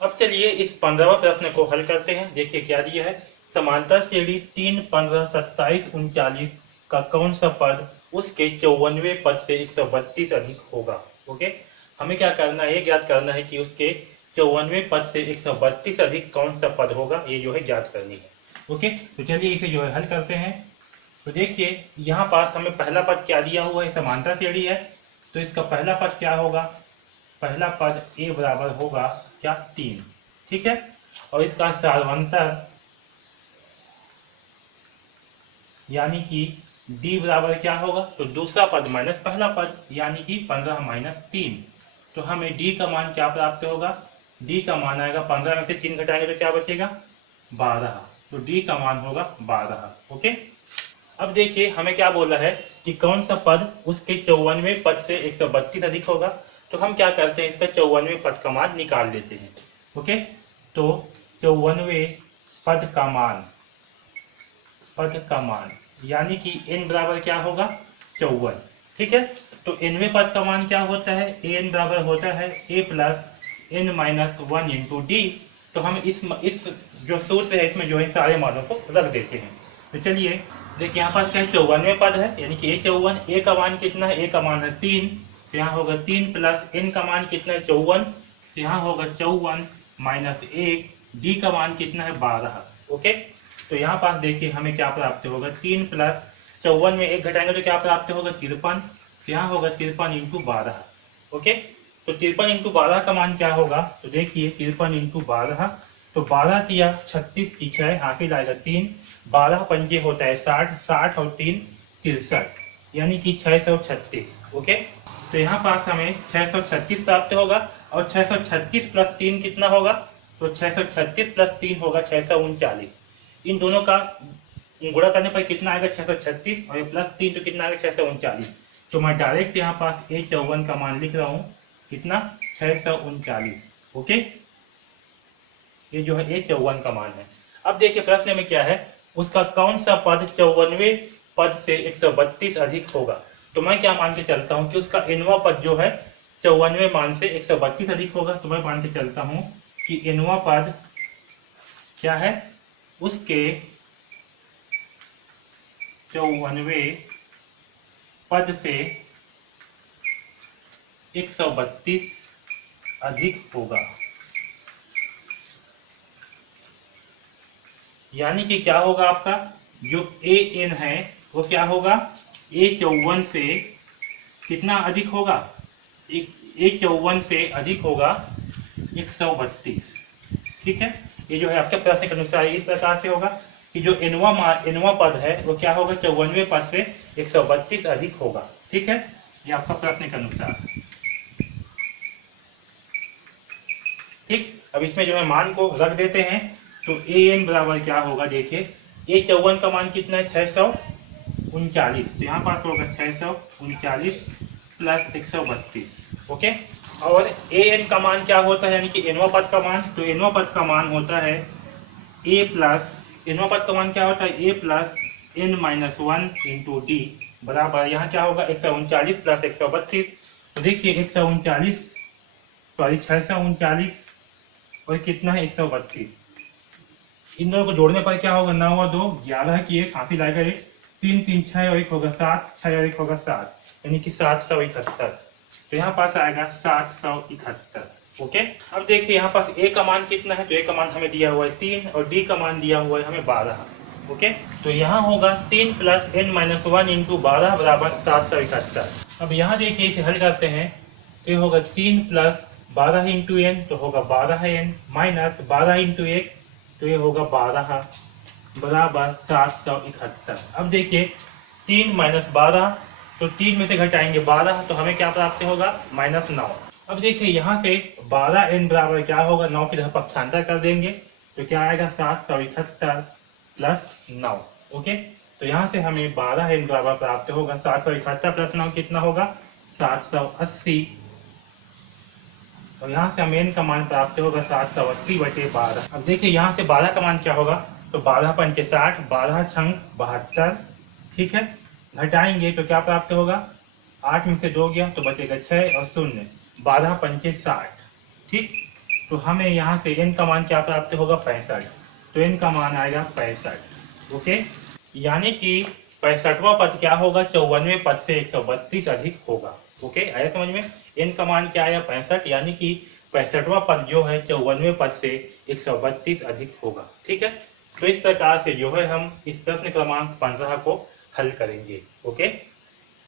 अब चलिए इस 15वें प्रश्न को हल करते हैं। देखिए क्या दिया है, समांतर श्रेणी 3, 15, 27, 39 का कौन सा पद उसके 54वें पद से 132 अधिक होगा। ओके, हमें क्या करना है, ये ज्ञात करना है कि उसके 54वें पद से 132 अधिक कौन सा पद होगा, ये जो है ज्ञात करनी है। ओके, तो चलिए इसे जो है हल करते हैं। तो देखिए यहाँ पास हमें पहला पद क्या दिया हुआ है, समांतर श्रेणी है, तो इसका पहला पद क्या होगा, पहला पद ए बराबर होगा क्या, 3। ठीक है, और इसका सार्वंतर यानी कि डी बराबर क्या होगा, तो दूसरा पद माइनस पहला पद यानी कि 15 माइनस 3। तो हमें डी का मान क्या प्राप्त होगा, डी का मान आएगा 15 में से 3 घटाएंगे तो क्या बचेगा, 12। तो डी का मान होगा 12। ओके, अब देखिए हमें क्या बोला है कि कौन सा पद उसके 54वें पद से 132 अधिक होगा। तो हम क्या करते हैं, इसका 54वें पद का मान निकाल लेते हैं। ओके, तो 54वें पद का मान, यानी कि n बराबर क्या होगा, 54। ठीक है, तो nवें पद का मान क्या होता है, an बराबर होता है a plus n minus 1 into D. तो हम इस जो सूत्र है इसमें जो है सारे मानों को रख देते हैं। तो चलिए देखिए यहाँ पास क्या है, 54वें पद है यानी कि a54, a का मान कितना है, a का मान है 3, तो यहाँ होगा 3 प्लस n का मान कितना है 54, तो यहाँ होगा 54 माइनस 1, d का मान कितना है 12। ओके, तो यहाँ पास देखिए हमें क्या प्राप्त होगा, 3 प्लस 54 में 1 घटाएंगे तो क्या प्राप्त होगा, 53। तो यहाँ होगा 53 इंटू 12। ओके, तो 53 इंटू 12 का मान क्या होगा, तो देखिए 53 इंटू 12, तो 12 तिया 36 की 6 हासिल आएगा 3, 12 पंजे होता है 60, 60 और 3 63, यानी कि 636। ओके, तो यहाँ पास हमें 636 प्राप्त होगा, और 636 प्लस 3 कितना होगा, तो 636 प्लस 3 होगा 639। इन दोनों का गुणा करने पर कितना आएगा, 636, और ये प्लस 3 तो कितना आएगा, 639। तो मैं डायरेक्ट यहाँ पास a54 का मान लिख रहा हूँ, कितना, 639। ओके, ये जो है a54 का मान है। अब देखिए प्रश्न में क्या है, उसका कौन सा पद 54वें पद से 132 अधिक होगा। तो मैं क्या मान के चलता हूँ कि उसका nवां पद जो है 54वें मान से 132 अधिक होगा। तो मैं मान के चलता हूँ कि nवां पद क्या है, उसके 54वें पद से 132 अधिक होगा, यानी कि क्या होगा, आपका जो ए एन है वो क्या होगा, a54 से कितना अधिक होगा, a54 से अधिक होगा 132। ठीक है, ये जो है आपके प्रश्न के अनुसार इस प्रकार से होगा कि जो एनवा पद है वो क्या होगा, 54वें पद से 132 अधिक होगा। ठीक है, ये आपका प्रश्न के अनुसार। ठीक, अब इसमें जो है मान को रख देते हैं। तो ए एन बराबर क्या होगा, देखिए a54 का मान कितना है, 639, तो यहाँ पास होगा 639 प्लस 132। ओके, और ए एन का मान क्या होता है, यानी कि एनवा पद का मान, तो एनवा पद का मान होता है ए प्लस, एनवा पद का मान क्या होता है, A plus N minus 1 into D बराबर यहाँ क्या होगा, 139 प्लस 132। तो देखिए 139 सॉरी 639 और कितना है 132, इन दोनों को जोड़ने पर क्या होगा, 9 और 2 11 की एक हासिल आएगा 1, 3 3 6 और 1 होगा 7, 6 और 1 होगा 7, यानी कि 771। तो यहाँ पास आएगा 771। ओके, अब देखिए यहाँ पास ए का मान कितना है, तो ए का मान हमें दिया हुआ है 3 और डी का मान दिया हुआ है हमें 12। ओके, तो यहाँ होगा 3 प्लस n माइनस 1 इंटू 12 बराबर 771। अब यहाँ देखिए इसे हल करते हैं, तो ये होगा 3 प्लस 12 इंटू एन, तो होगा 12n माइनस 12 इंटू 1, तो ये होगा 12 बराबर 771। अब देखिए 3 माइनस 12, तो 3 में से घटाएंगे 12, तो हमें क्या प्राप्त होगा, माइनस 9। अब देखिए यहाँ से 12n बराबर क्या होगा, 9 की तरफ पक्षांतर कर देंगे, तो क्या आएगा 771 प्लस 9। ओके, तो यहाँ से हमें 12n बराबर प्राप्त होगा 771 प्लस 9 कितना होगा, 780, और यहाँ से हमें n का मान प्राप्त होगा 780/12। अब देखिए यहाँ से 12 का मान क्या होगा, तो 12 पंचे 60, 12 छंग 72। ठीक है, घटाएंगे तो क्या प्राप्त होगा, 8 में से 2 गया तो बचेगा 6 और 0, 12 पंचे 60। ठीक, तो हमें यहाँ से n का मान क्या प्राप्त होगा 65, तो n का मान आएगा 65। ओके, यानी कि 65वां पद क्या होगा 54वें पद से 132 अधिक होगा। ओके, आया समझ में? n का मान क्या आया 65, यानी कि 65वां पद जो है 54वें पद से 132 अधिक होगा। ठीक है, तो इस प्रकार से जो है हम इस प्रश्न क्रमांक 15 को हल करेंगे। ओके।